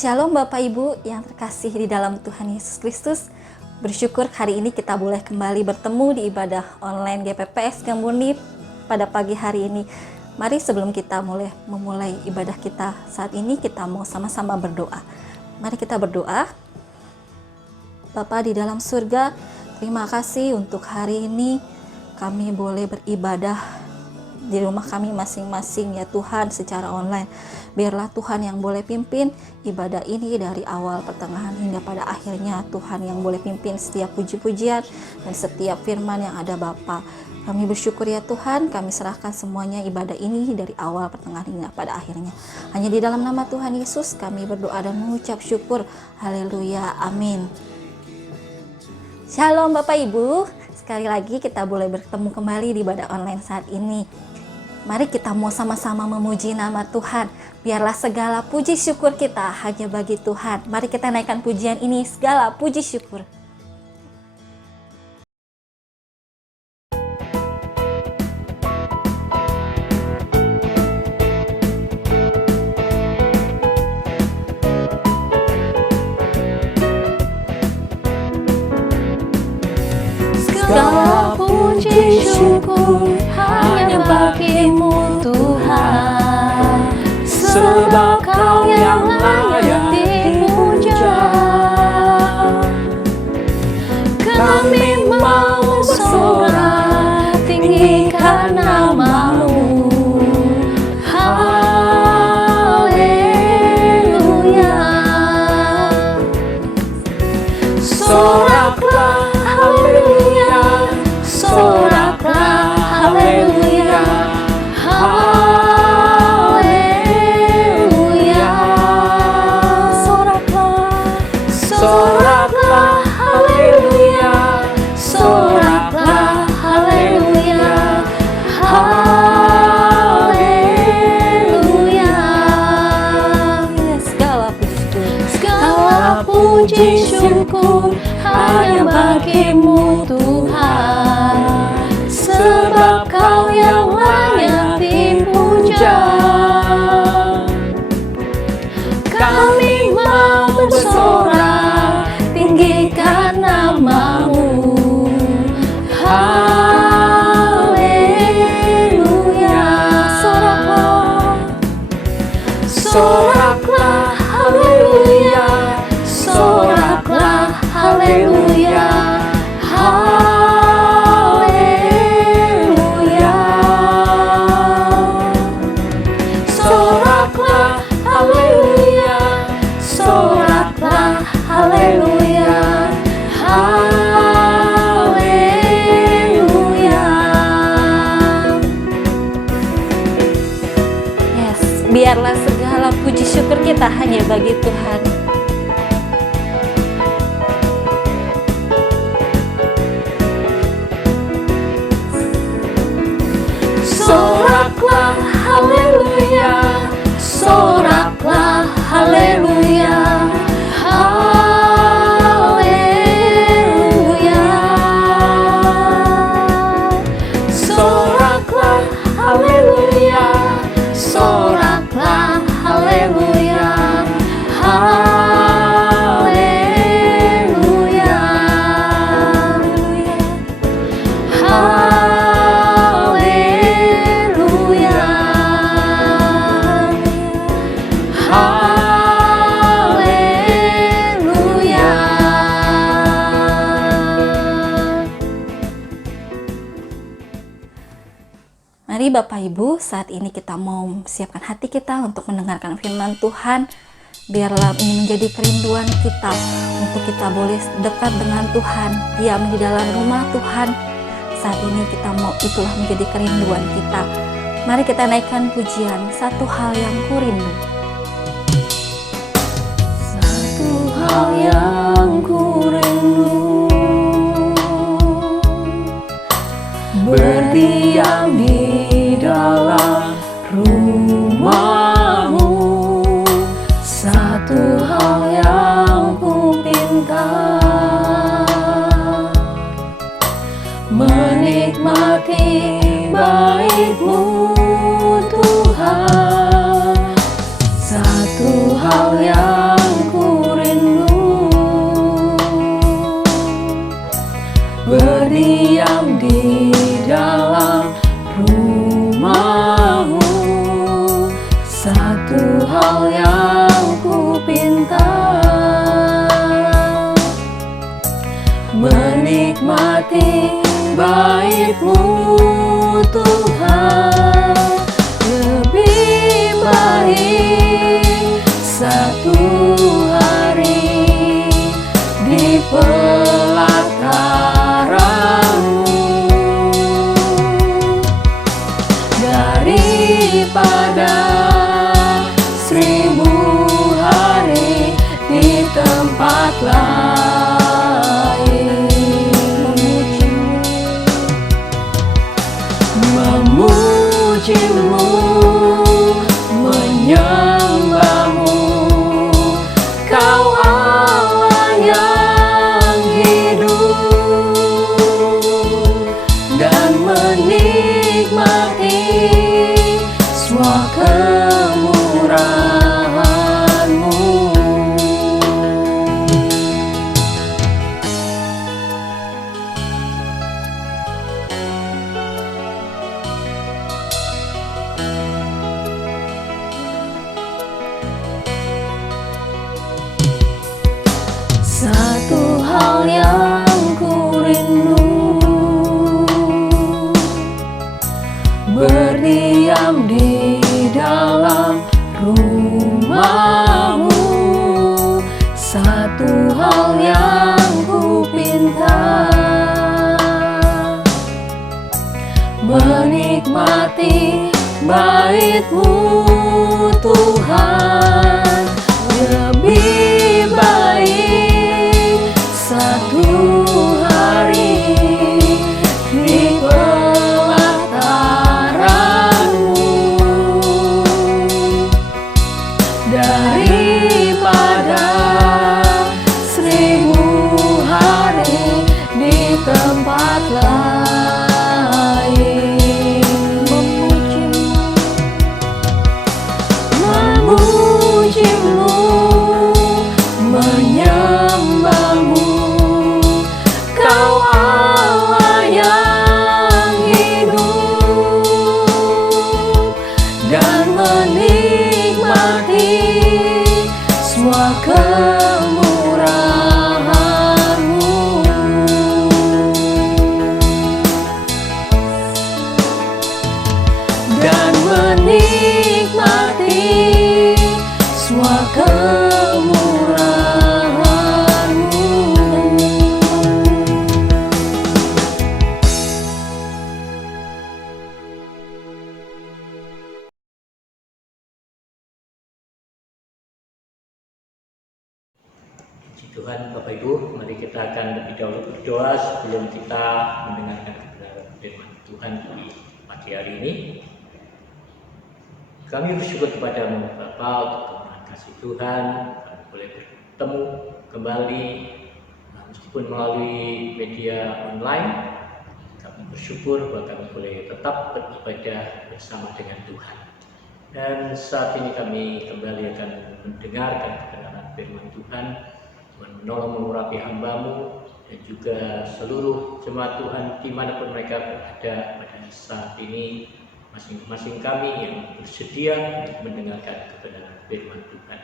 Shalom Bapak Ibu yang terkasih di dalam Tuhan Yesus Kristus. Bersyukur hari ini kita boleh kembali bertemu di ibadah online GPPS Gambuni pada pagi hari ini. Mari sebelum kita memulai ibadah kita saat ini, kita mau sama-sama berdoa. Mari kita berdoa. Bapa di dalam surga, terima kasih untuk hari ini kami boleh beribadah di rumah kami masing-masing ya Tuhan secara online. Biarlah Tuhan yang boleh pimpin ibadah ini dari awal, pertengahan hingga pada akhirnya. Tuhan yang boleh pimpin setiap puji-pujian dan setiap firman yang ada Bapa. Kami bersyukur ya Tuhan, kami serahkan semuanya ibadah ini dari awal, pertengahan hingga pada akhirnya. Hanya di dalam nama Tuhan Yesus kami berdoa dan mengucap syukur. Haleluya, amin. Shalom Bapak Ibu, sekali lagi kita boleh bertemu kembali di ibadah online saat ini. Mari kita mau sama-sama memuji nama Tuhan. Biarlah segala puji syukur kita hanya bagi Tuhan. Mari kita naikkan pujian ini, segala puji syukur. Segala puji syukur hanya bagimu Tuhan, sebab Kau yang layak dipuja. Kami mau bersorak tinggikan nama-Mu. Haleluya. Soraklah haleluya, soraklah haleluya, haleluya. Soraklah haleluya, soraklah haleluya, haleluya. Segala puji syukur hanya bagimu Tuhan, sebab Kau yang layak dipuja. Kami mau bersorak tinggikan nama-Mu. Haleluya. Soraklah haleluya, soraklah haleluya, haleluya. Soraklah haleluya, soraklah haleluya, haleluya. Yes, biarlah segala puji syukur kita hanya bagi Tuhan. Soraklah haleluya, soraklah haleluya, haleluya. Soraklah haleluya, soraklah haleluya, haleluya. Mari Bapak Ibu, saat ini kita mau siapkan hati kita untuk mendengarkan firman Tuhan. Biarlah ini menjadi kerinduan kita untuk kita boleh dekat dengan Tuhan, diam di dalam rumah Tuhan. Saat ini kita mau, itulah menjadi kerinduan kita. Mari kita naikkan pujian, satu hal yang kurindu. Satu hal yang kurindu, berdiam di dalam rumah-Mu. Satu hal yang kupinta, menikmati baik-Mu Tuhan. Satu hal yang berdiam di dalam rumah-Mu. Satu hal yang ku pinta, menikmati bait-Mu Tuhan. Lebih baik satu hari di pelataran-Mu daripada 1000 hari di tempat lain. Memuji-Mu, menyembah-Mu, Kau Allah yang hidup, dan menikmati semua kemurahan-Mu. Satu hal yang ku rindu, berdiam di dalam rumah-Mu. Satu hal yang ku pinta, menikmati bait-Mu Tuhan. Lebih baik satu hari di pelataran-Mu daripada 1000 hari di tempat lain. Memuji-Mu, menyembah-Mu, Kau Allah yang hidup, dan menikmati semua kemurahan-Mu. Dan menikmati semua kemurahan-Mu. Puji Tuhan, Bapak Ibu, mari kita akan lebih dahulu berdoa sebelum kita mendengarkan kebenaran firman Tuhan di pagi hari ini. Kami bersyukur kepadamu Bapa untuk kemurahan kasih Tuhan, kami boleh bertemu kembali meskipun melalui media online. Kami bersyukur bahwa kami boleh tetap beribadah bersama dengan Tuhan. Dan saat ini kami kembali akan mendengarkan kebenaran firman Tuhan. Tuhan menolong mengurapi hamba-Mu dan juga seluruh jemaat Tuhan dimanapun mereka berada pada saat ini. Masing-masing kami yang bersedia untuk mendengarkan kebenaran firman Tuhan.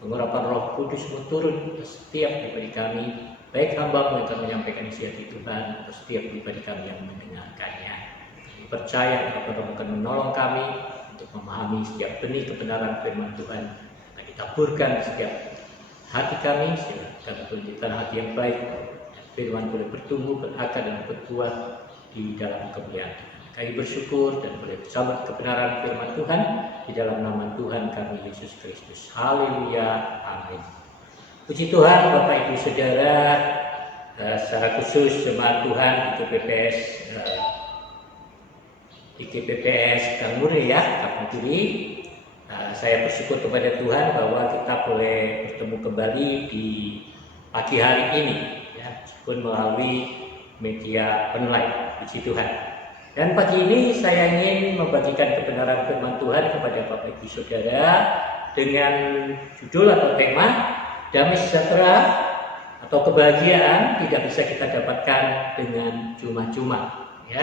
Pengurapan Roh Kudus-Mu turun ke setiap pribadi kami, baik hamba-Mu yang akan menyampaikan isi hati Tuhan atau setiap pribadi kami yang mendengarkannya. Kami percaya bahwa Roh akan menolong kami untuk memahami setiap benih kebenaran firman Tuhan yang ditaburkan di setiap hati kami, sehingga kami menjadikan hati yang baik dan firman boleh bertumbuh, berakar dan berbuah di dalam kemuliaan Tuhan. Kami bersyukur dan boleh bersama kebenaran firman Tuhan di dalam nama Tuhan kami Yesus Kristus. Haleluya, amin. Puji Tuhan, Bapak Ibu Saudara, secara khusus jemaat Tuhan di GPPS Kang Murni ya, Kang Murni. Saya bersyukur kepada Tuhan bahwa kita boleh bertemu kembali di pagi hari ini, ya, meskipun melalui media online. Puji Tuhan. Dan pagi ini saya ingin membagikan kebenaran firman Tuhan kepada Bapak Ibu Saudara dengan judul atau tema Damai Sejahtera atau kebahagiaan tidak bisa kita dapatkan dengan cuma-cuma, ya.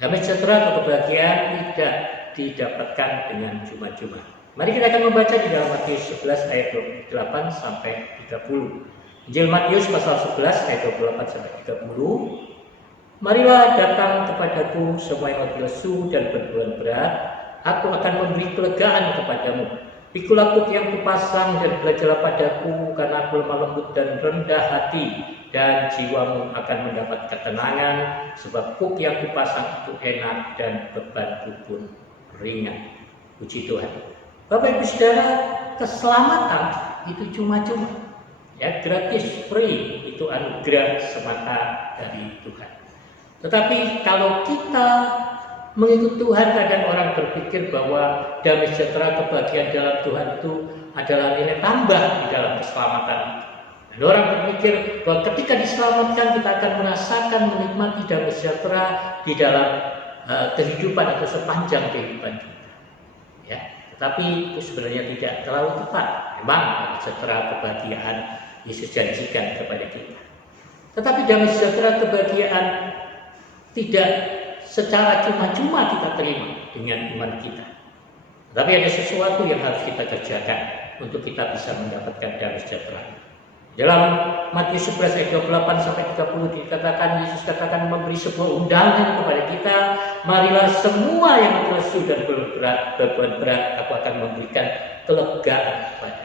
Damai sejahtera atau kebahagiaan tidak didapatkan dengan cuma-cuma. Mari kita akan membaca di dalam Matius 11 ayat 28 sampai 30. Injil Matius pasal 11 ayat 28 sampai 30. Marilah datang kepadaku semua yang letih lesu dan berbeban berat, aku akan memberi kelegaan kepadamu. Pikulah kuk yang kupasang dan belajarlah padaku, karena aku lemah lembut dan rendah hati, dan jiwamu akan mendapat ketenangan, sebab kuk yang kupasang itu enak dan bebanku pun ringan. Puji Tuhan. Bapak Ibu Saudara, keselamatan itu cuma-cuma, ya, gratis, free, itu anugerah semata dari Tuhan. Tetapi kalau kita mengikut Tuhan, kadang orang berpikir bahwa damai sejahtera, kebahagiaan dalam Tuhan itu adalah nilai tambah di dalam keselamatan. Dan orang berpikir bahwa ketika diselamatkan kita akan merasakan menikmati damai sejahtera di dalam kehidupan atau sepanjang kehidupan kita. Ya, tetapi itu sebenarnya tidak terlalu tepat. Memang damai sejahtera, kebahagiaan Yesus janjikan kepada kita. Tetapi damai sejahtera, kebahagiaan tidak secara cuma-cuma kita terima dengan iman kita. Tapi ada sesuatu yang harus kita kerjakan untuk kita bisa mendapatkan damai sejahtera. Dalam Matius 11 ayat 28 sampai 30 dikatakan, Yesus katakan memberi sebuah undangan kepada kita, marilah semua yang lesu dan beban berat, aku akan memberikan kelegaan kepada.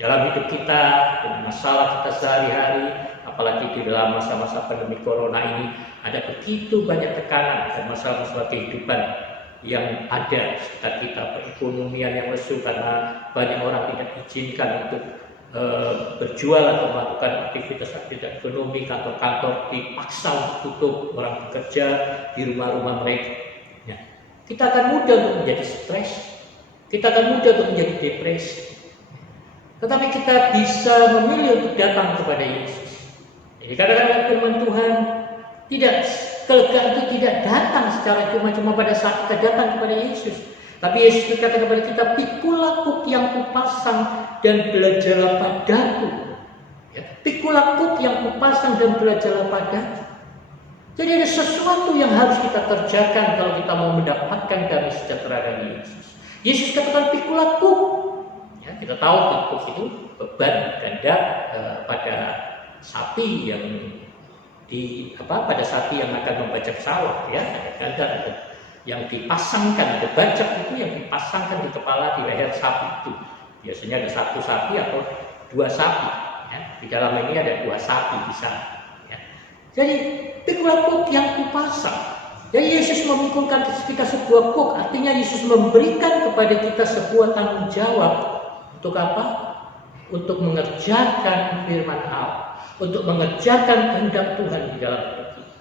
Dalam hidup kita, dengan masalah kita sehari-hari, apalagi di dalam masa-masa pandemi corona ini, ada begitu banyak tekanan dan masalah-masalah kehidupan yang ada sekitar kita, perekonomian yang lesu karena banyak orang tidak diizinkan untuk berjual atau melakukan aktivitas ekonomi, kantor-kantor dipaksa untuk tutup, orang bekerja di rumah-rumah mereka. Ya. Kita akan mudah untuk menjadi stres, kita akan mudah untuk menjadi depresi. Tetapi kita bisa memilih untuk datang kepada Yesus. Jadi kadang-kadang firman Tuhan, kelegaan itu tidak datang secara cuma-cuma pada saat kita datang kepada Yesus. Tapi Yesus berkata kepada kita, pikulah kuk yang kupasang dan belajarlah padaku. Ya, pikulah kuk yang kupasang dan belajarlah padaku. Jadi ada sesuatu yang harus kita kerjakan kalau kita mau mendapatkan damai sejahtera dari Yesus. Yesus katakan pikulah kuk. Ya, kita tahu kuk itu beban ganda pada sapi yang pada sapi yang akan membajak sawah, ya, ada ganda yang dipasangkan, ada bajak itu yang dipasangkan di kepala, di leher sapi itu. Biasanya ada satu sapi atau dua sapi. Ya. Di dalam ini ada dua sapi di sana. Ya. Jadi pikulah kuk yang kupasang. Jadi Yesus memikulkan kita sebuah kuk, artinya Yesus memberikan kepada kita sebuah tanggung jawab. Untuk apa? Untuk mengerjakan firman Allah, untuk mengerjakan kehendak Tuhan di dalam hidup kita.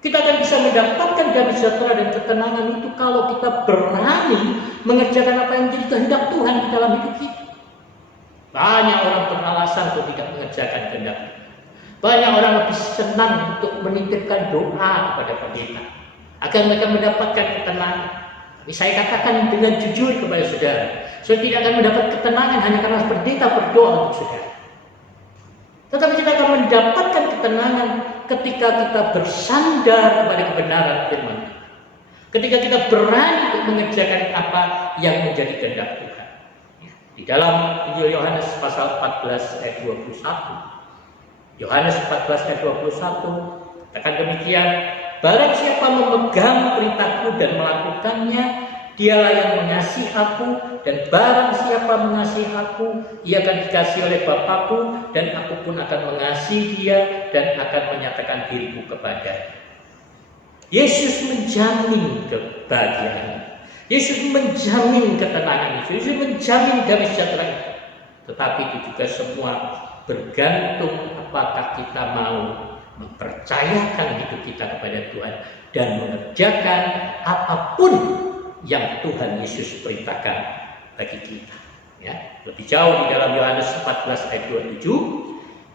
Kita akan bisa mendapatkan damai sejahtera dan ketenangan itu kalau kita berani mengerjakan apa yang menjadi kehendak Tuhan di dalam hidup kita. Banyak orang beralasan untuk tidak mengerjakan kehendak Tuhan. Banyak orang lebih senang untuk menitipkan doa kepada pendeta agar mereka mendapatkan ketenangan. Tapi saya katakan dengan jujur kepada saudara, saudara tidak akan mendapat ketenangan hanya karena pendeta berdoa untuk saudara. Tetapi kita akan mendapatkan ketenangan ketika kita bersandar kepada kebenaran firman Tuhan. Ketika kita berani untuk mengerjakan apa yang menjadi kehendak Tuhan. Di dalam Injil Yohanes pasal 14 ayat 21. Yohanes 14 ayat 21 katakan demikian, barang siapa memegang perintahku dan melakukannya, dialah yang mengasihi aku, dan barang siapa mengasihi aku, ia akan dikasihi oleh Bapakku, dan aku pun akan mengasihi dia dan akan menyatakan diriku kepadanya. Yesus menjamin kebahagiaan, Yesus menjamin ketenangan, Yesus menjamin damai sejahtera itu. Tetapi itu juga semua bergantung apakah kita mau mempercayakan hidup kita kepada Tuhan dan mengerjakan apapun yang Tuhan Yesus perintahkan bagi kita. Ya, lebih jauh di dalam Yohanes 14 ayat 27,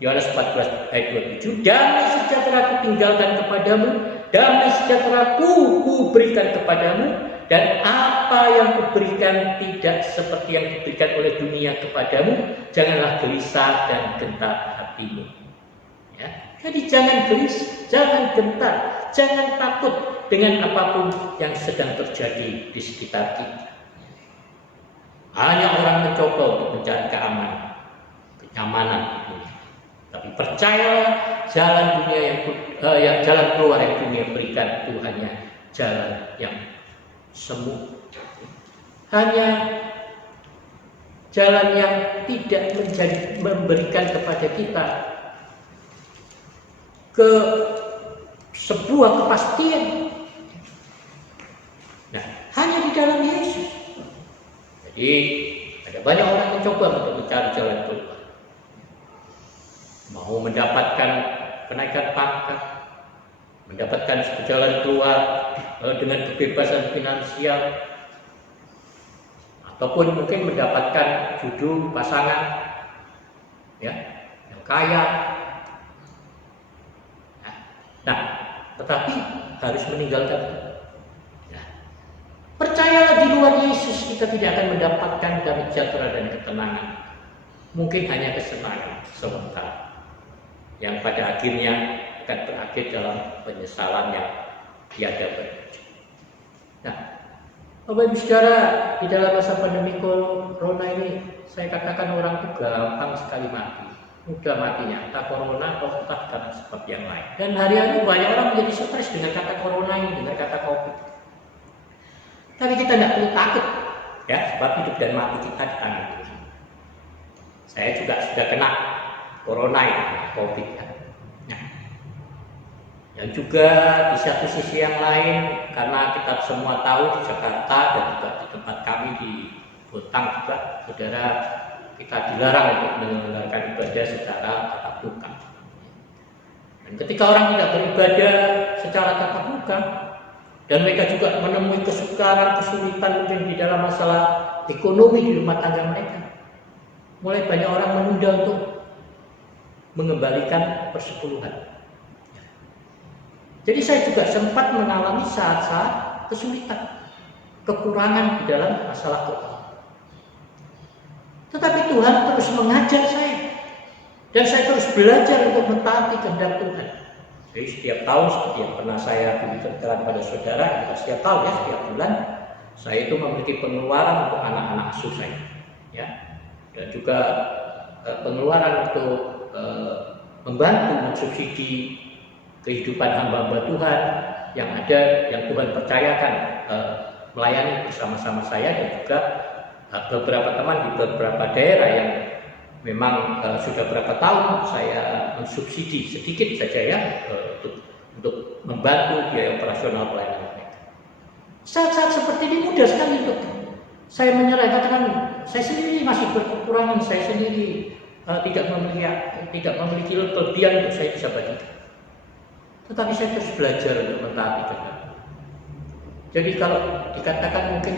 Yohanes 14 ayat 27, damai sejahtera ku tinggalkan kepadamu, damai sejahtera ku berikan kepadamu, dan apa yang kuberikan tidak seperti yang diberikan oleh dunia kepadamu. Janganlah gelisah dan gentar hatimu. Jadi jangan gelisah, jangan gentar, jangan takut dengan apapun yang sedang terjadi di sekitar kita. Hanya orang mencoba untuk mencari keamanan, kenyamanan di dunia. Tapi percayalah, jalan dunia yang jalan keluar yang dunia berikan itu hanya jalan yang semu. Hanya jalan yang tidak memberikan kepada kita ke sebuah kepastian. Nah, hanya di dalam Yesus. Jadi ada banyak orang yang mencoba untuk mencari jalan keluar. Mau mendapatkan kenaikan pangkat, mendapatkan jalan keluar dengan kebebasan finansial, ataupun mungkin mendapatkan jodoh pasangan ya, yang kaya. Nah, tetapi harus meninggalkan. Nah, percayalah di luar Yesus kita tidak akan mendapatkan damai sejahtera dan ketenangan. Mungkin hanya kesenangan sementara yang pada akhirnya akan berakhir dalam penyesalan yang tiada berujung. Nah, Bapak Ibu Saudara, di dalam masa pandemi corona ini saya katakan orang itu gampang sekali mati. Mudah matinya, entah corona atau entah karena sebab yang lain. Dan hari-hari banyak orang menjadi stres dengan kata corona ini, dengan kata COVID. Tapi kita tidak perlu takut, ya, sebab hidup dan mati kita di tangan Tuhan. Saya juga sudah kena corona ini, COVID. Nah, yang juga di satu sisi yang lain, karena kita semua tahu di Jakarta dan juga di tempat kami di Botang juga, saudara, kita dilarang untuk menyelenggarakan ibadah secara tatap muka. Dan ketika orang tidak beribadah secara tatap muka, dan mereka juga menemui kesukaran, kesulitan mungkin di dalam masalah ekonomi di rumah tangga mereka, mulai banyak orang menunda untuk mengembalikan persepuluhan. Jadi saya juga sempat mengalami saat-saat kesulitan, kekurangan di dalam masalah keuangan. Tetapi Tuhan terus mengajar saya, dan saya terus belajar untuk mentaati kehendak Tuhan. Jadi setiap tahun, seperti yang pernah saya ceritakan pada saudara, kita setiap tahun ya, setiap bulan saya itu memiliki pengeluaran untuk anak-anak asuh saya, ya, dan juga pengeluaran untuk membantu mensubsidi kehidupan hamba-hamba Tuhan yang ada, yang Tuhan percayakan melayani bersama-sama saya, dan juga beberapa teman di beberapa daerah yang memang sudah berapa tahun saya mensubsidi sedikit saja ya untuk membantu biaya operasional pelayanan mereka. Saat-saat seperti ini mudah sekali untuk saya menyerah, katakan saya sendiri masih berkekurangan, saya sendiri tidak memiliki kelebihan untuk saya bisa bagikan. Tetapi saya terus belajar untuk mentaati kehendak. Jadi kalau dikatakan mungkin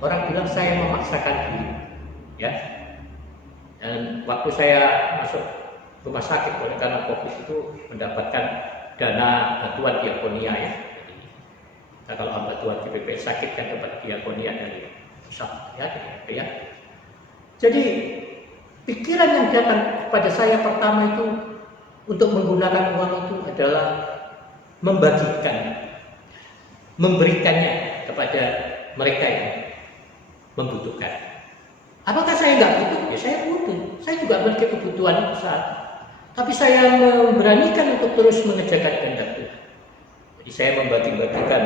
orang bilang saya memaksakan diri, ya. Dan waktu saya masuk rumah sakit oleh karena COVID itu mendapatkan dana bantuan diakonia ya. Jadi, kita kalau bantuan GPPS sakit kan dapat diakonia dari pusat ya. Jadi pikiran yang datang kepada saya pertama itu untuk menggunakan uang itu adalah membagikan, memberikannya kepada mereka yang membutuhkan. Apakah saya nggak butuh? Ya saya butuh. Saya juga memiliki kebutuhan itu saat. Tapi saya memberanikan untuk terus mengerjakan kehendak Tuhan. Jadi saya membagi-bagikan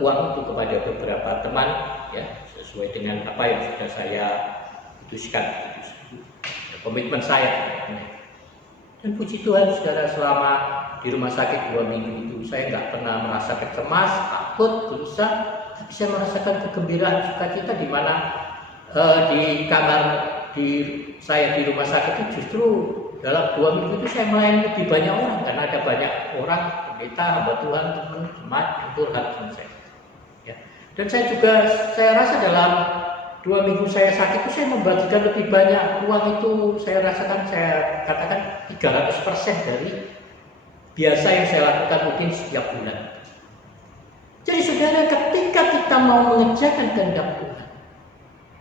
uang itu kepada beberapa teman, ya, sesuai dengan apa yang sudah saya putuskan, komitmen saya. Dan puji Tuhan, saudara, selama di rumah sakit 2 minggu itu saya nggak pernah merasa cemas, takut, gelisah, tapi saya merasakan kegembiraan, sukacita di mana di kamar saya di rumah sakit itu justru dalam 2 minggu itu saya melayani lebih banyak orang, karena ada banyak orang pendeta, hamba Tuhan, teman, jemaat yang curhat dengan saya. Ya. Dan saya rasa dalam 2 minggu saya sakit itu saya membagikan lebih banyak uang itu, saya rasakan, saya katakan 300% dari biasa yang saya lakukan mungkin setiap bulan. Jadi saudara, ketika kita mau mengerjakan kehendak Tuhan,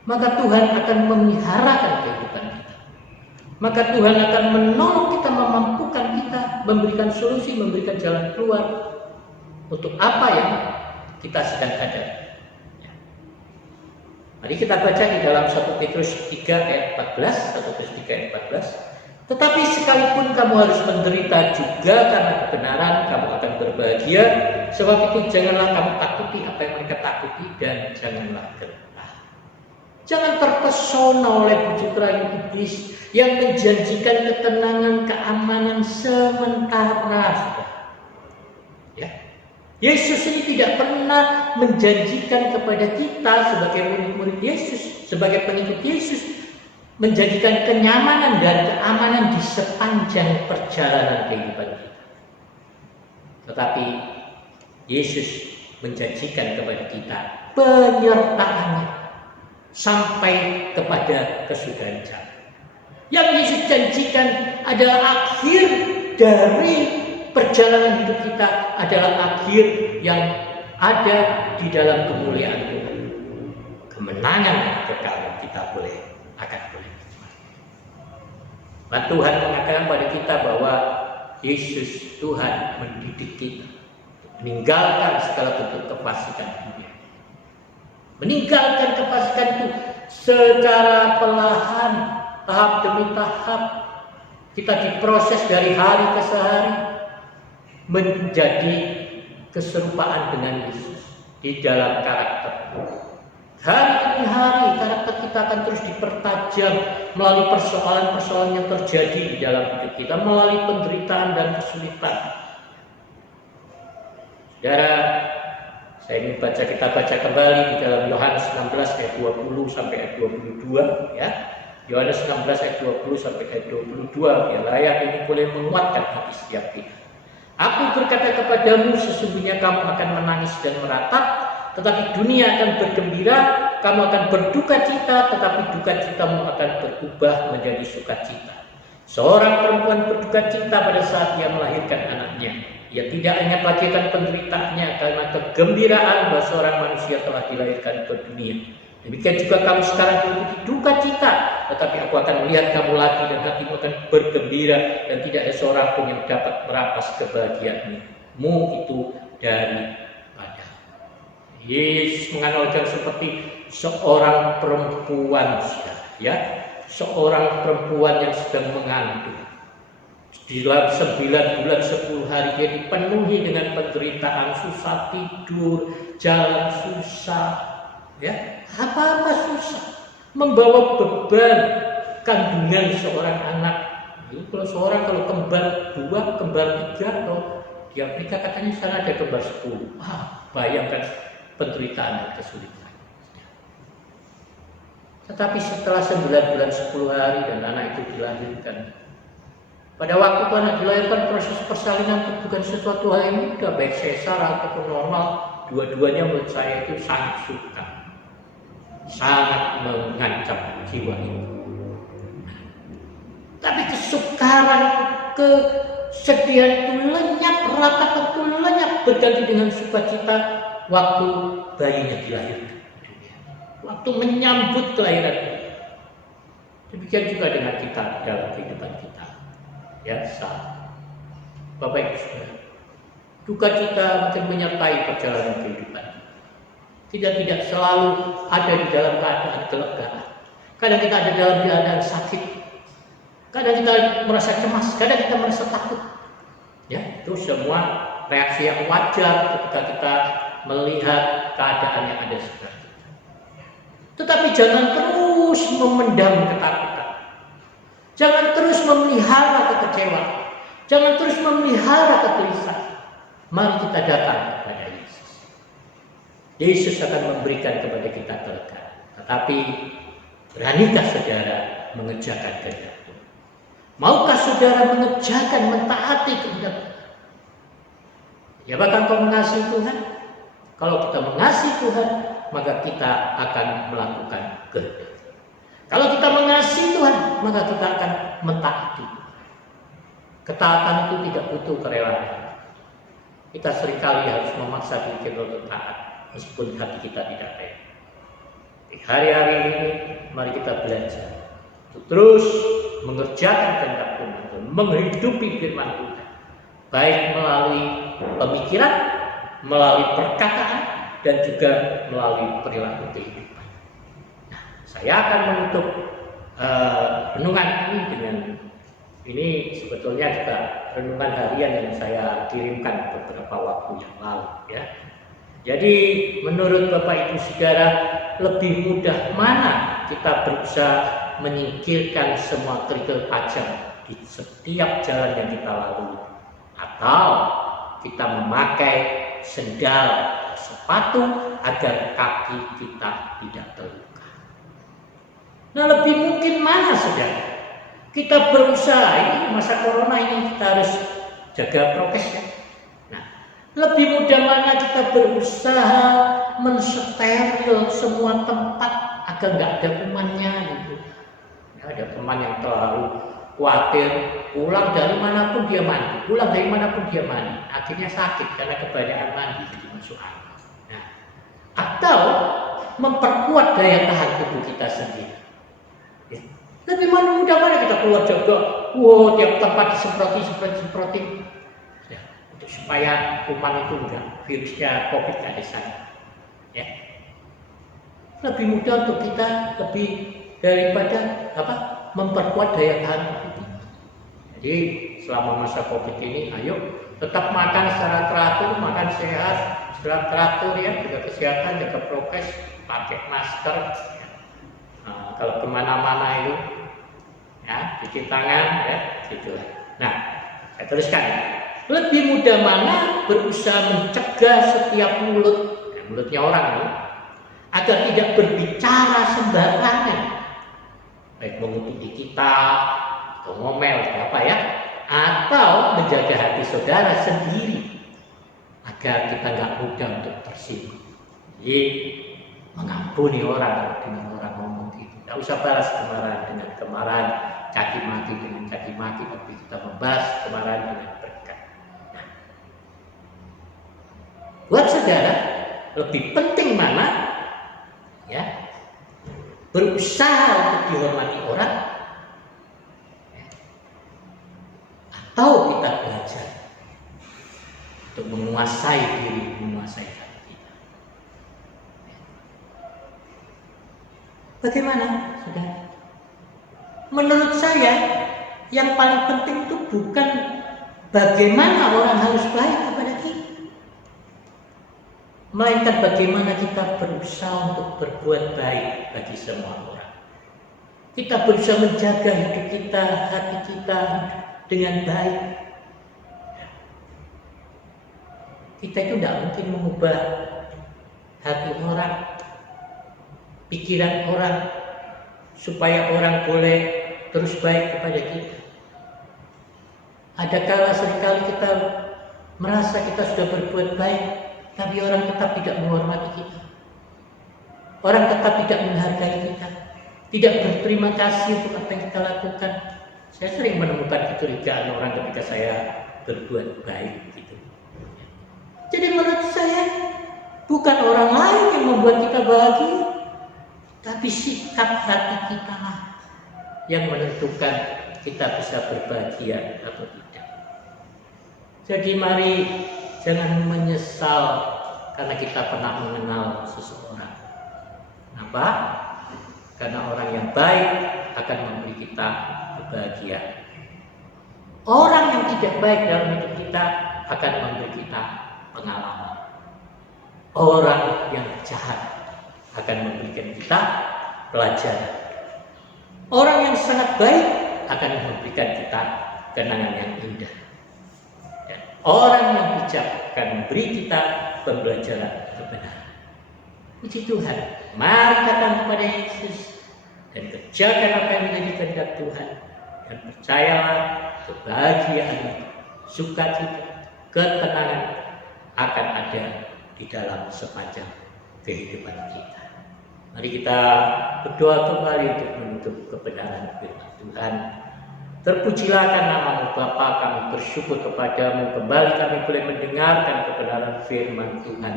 maka Tuhan akan memeliharakan kehidupan kita. Maka Tuhan akan menolong kita, memampukan kita memberikan solusi, memberikan jalan keluar untuk apa yang kita sedang hadapi. Mari kita baca di dalam 1 Petrus 3 ayat 14, 1 Petrus 3 ayat 14. Tetapi sekalipun kamu harus menderita juga karena kebenaran, kamu akan berbahagia. Sebab itu janganlah kamu takuti apa yang mereka takuti, dan janganlah gerah. Jangan terpesona oleh bujuk rayu iblis yang menjanjikan ketenangan, keamanan sementara. Ya. Yesus ini tidak pernah menjanjikan kepada kita sebagai murid-murid Yesus, sebagai pengikut Yesus, menjadikan kenyamanan dan keamanan di sepanjang perjalanan kehidupan kita. Tetapi Yesus menjanjikan kepada kita penyertaannya sampai kepada kesudahan zaman. Yang Yesus janjikan adalah akhir dari perjalanan hidup kita, adalah akhir yang ada di dalam kemuliaan Tuhan. Kemenangan kekal kita akan boleh. Dan Tuhan mengatakan pada kita bahwa Yesus Tuhan mendidik kita meninggalkan segala bentuk kefasikan dunia. Meninggalkan kefasikan itu secara perlahan, tahap demi tahap. Kita diproses dari hari ke hari menjadi keserupaan dengan Yesus di dalam karakter. Hari demi hari karakter kita akan terus dipertajam melalui persoalan-persoalan yang terjadi di dalam hidup kita, melalui penderitaan dan kesulitan. Saudara, saya ingin kita baca kembali di dalam Yohanes 16 ayat 20 sampai ayat 22 ya. Yohanes 16 ayat 20 sampai ayat 22, biarlah ayat ini boleh menguatkan hati setiap kita. Aku berkata kepadamu, sesungguhnya kamu akan menangis dan meratap, tetapi dunia akan bergembira. Kamu akan berduka cita, tetapi duka citamu akan berubah menjadi sukacita. Seorang perempuan berduka cita pada saat ia melahirkan anaknya. Ia tidak ingat lagi akan penderitaannya karena kegembiraan bahwa seorang manusia telah dilahirkan ke dunia. Demikian juga kamu sekarang memiliki duka cita, tetapi aku akan melihat kamu lagi dan hatimu akan bergembira, dan tidak ada seorang pun yang dapat merampas kebahagiaanmu itu daripada. Yesus menganalogikan seperti seorang perempuan, ya, seorang perempuan yang sedang mengandung. Di dalam 9 bulan 10 hari dia dipenuhi dengan penderitaan, susah tidur, jalan susah, ya, apa-apa susah, membawa beban kandungan seorang anak. Kalau kembar 2, kembar 3, atau di Afrika katanya sana ada kembar 10. Bayangkan penderitaan dan kesulitan. Tetapi setelah 9 bulan 10 hari dan anak itu dilahirkan, pada waktu itu anak dilahirkan, proses persalinan itu bukan sesuatu hal yang mudah, baik sesar ataupun normal. Dua-duanya menurut saya itu sangat sukar, sangat mengancam jiwa itu. Tapi kesukaran, kesedihan itu lenyap, ratapan itu lenyap, berganti dengan sukacita waktu bayinya dilahirkan, waktu menyambut kelahiran. Demikian juga dengan kita dalam kehidupan kita. Ya, Bapak Ibu Saudara, duka cita mungkin menyertai perjalanan kehidupan. Tidak selalu ada di dalam keadaan kelegaan. Kadang kita ada dalam keadaan sakit. Kadang kita merasa cemas, kadang kita merasa takut. Ya, itu semua reaksi yang wajar ketika kita melihat keadaan yang ada sekitar kita. Tetapi jangan terus memendam ketakutan. Jangan terus memelihara kekecewaan. Jangan terus memelihara kegelisahan. Mari kita datang kepada Yesus. Yesus akan memberikan kepada kita kelegaan. Tetapi beranikah saudara mengerjakan kehendak Tuhan? Maukah saudara mengerjakan, mentaati kehendak Tuhan? Ya, bahkan kau mengasihi Tuhan. Kalau kita mengasihi Tuhan, maka kita akan melakukan kehendak. Kalau kita mengasihi Tuhan, maka kita akan mentaati. Ketaatan itu tidak butuh kerelaan. Kita seringkali harus memaksa diri kita untuk taat, meskipun hati kita tidak rela. Di hari-hari ini, mari kita belajar untuk terus mengerjakan kehendak Tuhan, menghidupi firman Tuhan, baik melalui pemikiran, melalui perkataan, dan juga melalui perilaku kehidupan. Nah, saya akan menutup renungan ini dengan ini sebetulnya juga renungan harian yang saya kirimkan beberapa waktu yang lalu ya. Jadi menurut Bapak Ibu Saudara, lebih mudah mana kita berusaha menyingkirkan semua kerikil tajam di setiap jalan yang kita lalui, atau kita memakai sendal sepatu agar kaki kita tidak terluka? Nah, lebih mungkin mana saudara? Kita berusaha, ini masa corona ini kita harus jaga prokes ya. Nah, lebih mudah mana kita berusaha mensteril semua tempat agar nggak ada kumannya gitu. Ya, ada teman yang terlalu khawatir, pulang dari manapun dia mandi, akhirnya sakit karena kebanyakan mandi jadi masuk angin. Nah, atau memperkuat daya tahan tubuh kita sendiri. Ya. Lebih mudah mana kita keluar jaga, tiap tempat disemproti, ya, untuk supaya kuman itu enggak, virusnya COVID nggak ada sana. Ya. Lebih mudah untuk kita daripada memperkuat daya tahan tubuh. Jadi selama masa COVID ini, ayo tetap makan secara teratur, makan sehat secara teratur ya, jaga kesehatan, jaga prokes, pakai masker. Ya. Nah, kalau kemana-mana itu, ya cuci tangan, ya gitulah. Nah, saya tuliskan ya. Lebih mudah mana berusaha mencegah setiap mulutnya orang ini, agar tidak berbicara sembarangan, baik mengutuki kita atau ngomel apa ya, atau menjaga hati saudara sendiri agar kita nggak mudah untuk tersinggung. Jadi mengampuni orang dengan orang ngomong gitu, nggak usah balas kemarahan dengan kemarahan, caci maki dengan caci maki, tapi kita membalas kemarahan dengan berkat. Nah, buat saudara, lebih penting mana ya, berusaha untuk dihormati orang, atau kita belajar untuk menguasai diri, menguasai hati kita. Bagaimana, saudara? Menurut saya, yang paling penting itu bukan bagaimana orang harus baik kepada kita, melainkan bagaimana kita berusaha untuk berbuat baik bagi semua orang. Kita berusaha menjaga hidup kita, hati kita dengan baik. Kita itu tidak mungkin mengubah hati orang, pikiran orang, supaya orang boleh terus baik kepada kita. Ada kala seringkali kita merasa kita sudah berbuat baik, tapi orang tetap tidak menghormati kita. Orang tetap tidak menghargai kita, tidak berterima kasih untuk apa yang kita lakukan. Saya sering menemukan kecurigaan orang ketika saya berbuat baik gitu. Jadi menurut saya, bukan orang lain yang membuat kita bahagia, tapi sikap hati kita lah yang menentukan kita bisa berbahagia atau tidak. Jadi mari jangan menyesal karena kita pernah mengenal seseorang. Kenapa? Karena orang yang baik akan memberi kita kebahagiaan. Orang yang tidak baik dalam hidup kita akan memberi kita pengalaman. Orang yang jahat akan memberikan kita pelajaran. Orang yang sangat baik akan memberikan kita kenangan yang indah. Dan orang yang bijak akan memberi kita pembelajaran kebenaran. Puji Tuhan, mari datang kepada Yesus dan kerjakan apa yang menjadi kehendak Tuhan, dan percayalah kebahagiaan, sukacita, ketenangan akan ada di dalam sepanjang kehidupan kita. Mari kita berdoa kembali untuk menutup kebenaran firman Tuhan. Terpujilah nama-Mu Bapa, kami bersyukur kepadamu, kembali kami boleh mendengarkan kebenaran firman Tuhan.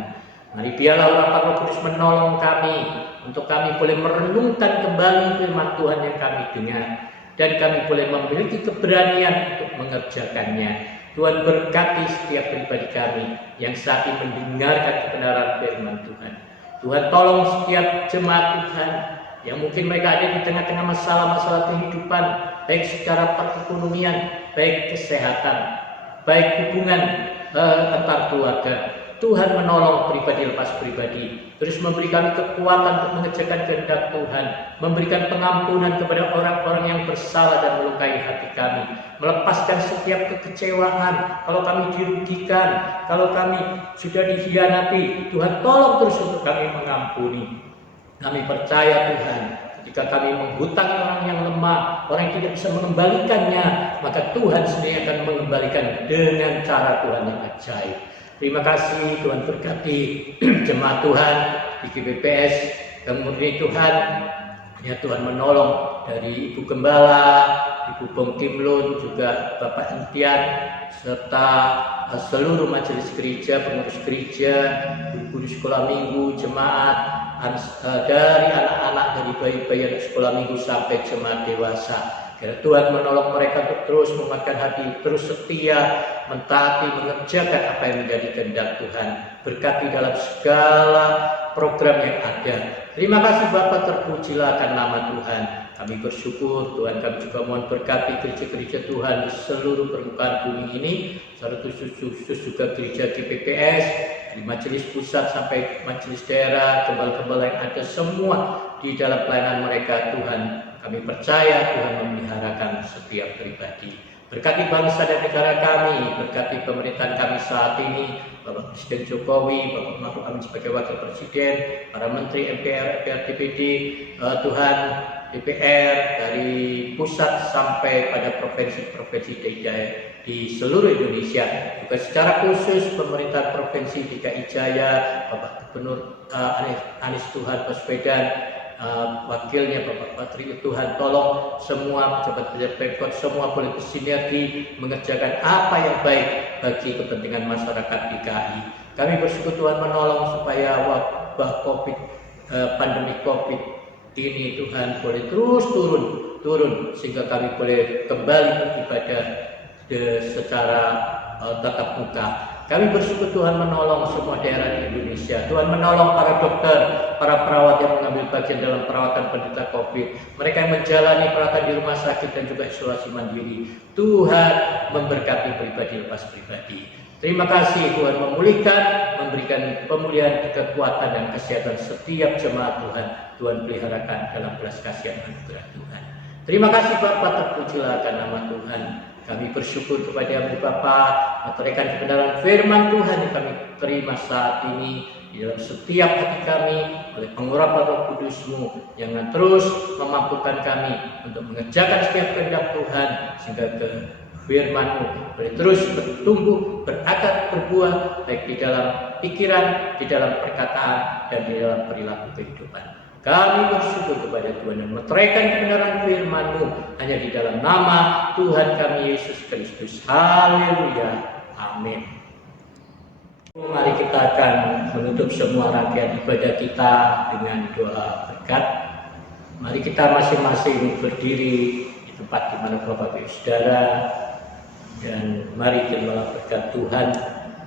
Mari biarlah Bapa Roh Kudus menolong kami, untuk kami boleh merenungkan kembali firman Tuhan yang kami dengar, dan kami boleh memiliki keberanian untuk mengerjakannya, Tuhan berkati setiap pribadi kami yang saat ini mendengarkan kebenaran firman Tuhan. Tuhan tolong setiap jemaat Tuhan yang mungkin mereka ada di tengah-tengah masalah-masalah kehidupan, baik secara perekonomian, baik kesehatan, baik hubungan antar keluarga. Tuhan menolong pribadi lepas pribadi, terus memberikan kekuatan untuk mengerjakan kehendak Tuhan, memberikan pengampunan kepada orang-orang yang bersalah dan melukai hati kami, melepaskan setiap kekecewaan kalau kami dirugikan, kalau kami sudah dikhianati. Tuhan tolong terus untuk kami mengampuni. Kami percaya Tuhan, jika kami menghutang orang yang lemah, orang yang tidak bisa mengembalikannya, maka Tuhan sendiri akan mengembalikan dengan cara Tuhan yang ajaib. Terima kasih, Tuhan berkati jemaat Tuhan di GPPS Murni Tuhan. Ya, Tuhan menolong dari Ibu Gembala, Ibu Bong Timlun, juga Bapak Entian, serta seluruh majelis gereja, pengurus gereja, guru sekolah minggu, jemaat, dari anak-anak, dari bayi-bayi anak sekolah minggu sampai jemaat dewasa. Kiranya Tuhan menolong mereka untuk terus menguatkan hati, terus setia, mentaati, mengerjakan apa yang menjadi kehendak Tuhan. Berkati dalam segala program yang ada. Terima kasih Bapak, terpujilah akan nama Tuhan. Kami bersyukur, Tuhan kami juga mohon berkati gereja-gereja Tuhan di seluruh permukaan bumi ini, secara khusus juga gereja GPPS, di majelis pusat sampai majelis daerah, gembala-gembala yang ada semua di dalam pelayanan mereka. Tuhan, kami percaya Tuhan memeliharakan setiap pribadi. Berkati bangsa dan negara kami, berkati pemerintahan kami saat ini, Bapak Presiden Jokowi, Bapak Ma'ruf Amin sebagai Wakil Presiden, para Menteri MPR, MPR, DPD, Tuhan, DPR, dari pusat sampai pada provinsi-provinsi di seluruh Indonesia. Juga secara khusus pemerintah Provinsi DKI Jaya, Bapak Gubernur Anies Tuhan Baswedan, wakilnya Bapak Patri. Tuhan tolong semua pejabat-pejabat Pemkot semua boleh bersinergi mengerjakan apa yang baik bagi kepentingan masyarakat DKI. Kami bersyukur Tuhan menolong supaya wabah pandemi COVID ini Tuhan boleh terus turun sehingga kami boleh kembali beribadah secara tatap muka. Kami bersyukur Tuhan menolong semua daerah di Indonesia. Tuhan menolong para dokter, para perawat yang mengambil bagian dalam perawatan penderita COVID. Mereka yang menjalani perawatan di rumah sakit dan juga isolasi mandiri. Tuhan memberkati pribadi lepas pribadi. Terima kasih Tuhan memulihkan, memberikan pemulihan, kekuatan dan kesehatan setiap jemaat Tuhan. Tuhan peliharakan dalam belas kasihan anugerah Tuhan. Terima kasih Bapak, terpujilah akan nama Tuhan. Kami bersyukur kepada-Mu Bapa, meteraikan kebenaran firman Tuhan yang kami terima saat ini di dalam setiap hati kami oleh pengurapan Roh Kudus-Mu yang terus memampukan kami untuk mengerjakan setiap kehendak Tuhan sehingga ke firman-Mu boleh terus bertumbuh, berakar, berbuah baik di dalam pikiran, di dalam perkataan dan di dalam perilaku kehidupan. Kami bersyukur kepada Tuhan dan meteraikan kebenaran firman-Mu hanya di dalam nama Tuhan kami Yesus Kristus. Haleluya. Amin. Mari kita akan menutup semua rangkaian ibadah kita dengan doa berkat. Mari kita masing-masing berdiri di tempat di mana Bapak Ibu Saudara, dan mari kita berkat Tuhan.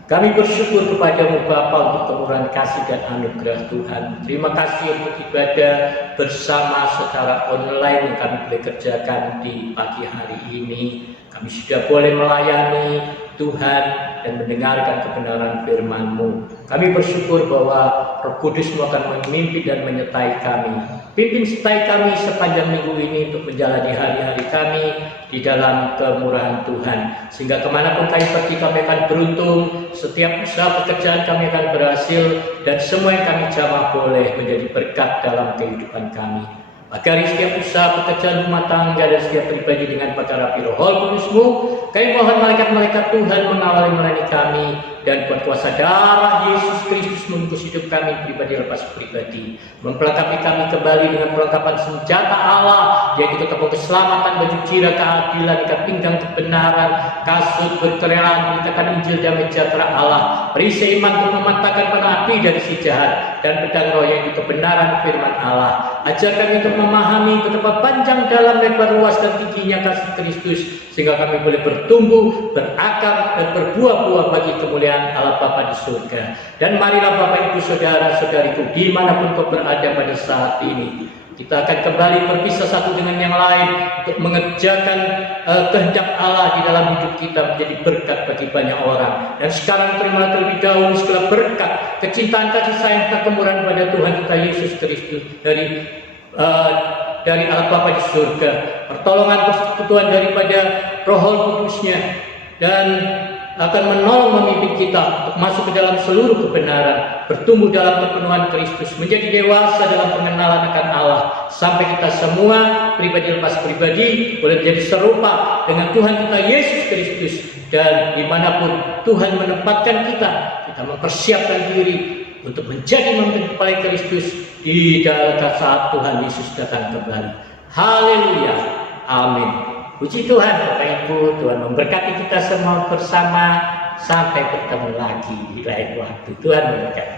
Kami bersyukur kepada-Mu Bapa untuk kemurahan kasih dan anugerah Tuhan. Terima kasih untuk ibadah bersama secara online yang kami boleh kerjakan di pagi hari ini. Kami sudah boleh melayani Tuhan dan mendengarkan kebenaran firman-Mu. Kami bersyukur bahwa Roh Kudus-Mu akan memimpin dan menyertai kami. Pimpin sertai kami sepanjang minggu ini untuk menjalani hari-hari kami di dalam kemurahan Tuhan. Sehingga kemanapun kami pergi kami akan beruntung, setiap usaha pekerjaan kami akan berhasil, dan semua yang kami jamah boleh menjadi berkat dalam kehidupan kami. Agar setiap usaha pekerjaan rumah tangga dan setiap pribadi dengan pacar Roh Kudus-Mu, kami mohon malaikat-malaikat Tuhan mengawali melayani kami, dan buat kuasa darah Yesus Kristus membungkus hidup kami pribadi lepas pribadi, memperlengkapi kami kembali dengan perlengkapan senjata Allah, yaitu tepung keselamatan, baju jira keadilan, ikat pinggang kebenaran, kasut berkerelaan, beritakan Injil damai sejahtera Allah, perisai iman untuk mematahkan panah api dari si jahat, dan pedang roh yaitu kebenaran firman Allah. Ajar kami untuk memahami betapa panjang, dalam, lebar, luas, dan tingginya kasih Kristus, sehingga kami boleh bertumbuh, berakar, dan berbuah-buah bagi kemuliaan Allah Bapa di surga. Dan marilah Bapak Ibu Saudara-saudariku, dimanapun kau berada pada saat ini, kita akan kembali berpisah satu dengan yang lain untuk mengerjakan kehendak Allah di dalam hidup kita, menjadi berkat bagi banyak orang. Dan sekarang terimalah terlebih dahulu segala berkat, kecintaan, kasih sayang, kemurahan pada Tuhan kita Yesus Kristus dari Allah Bapa di surga, pertolongan persekutuan daripada Roh Kudus-Nya, dan akan menolong memimpin kita untuk masuk ke dalam seluruh kebenaran, bertumbuh dalam kepenuhan Kristus, menjadi dewasa dalam pengenalan akan Allah, sampai kita semua pribadi lepas pribadi boleh menjadi serupa dengan Tuhan kita Yesus Kristus. Dan dimanapun Tuhan menempatkan kita, kita mempersiapkan diri untuk menjadi mempelai Kristus di dalam saat Tuhan Yesus datang kembali. Haleluya, amin. Puji Tuhan Bapak Ibu, Tuhan memberkati kita semua bersama. Sampai bertemu lagi di lain waktu. Tuhan memberkati.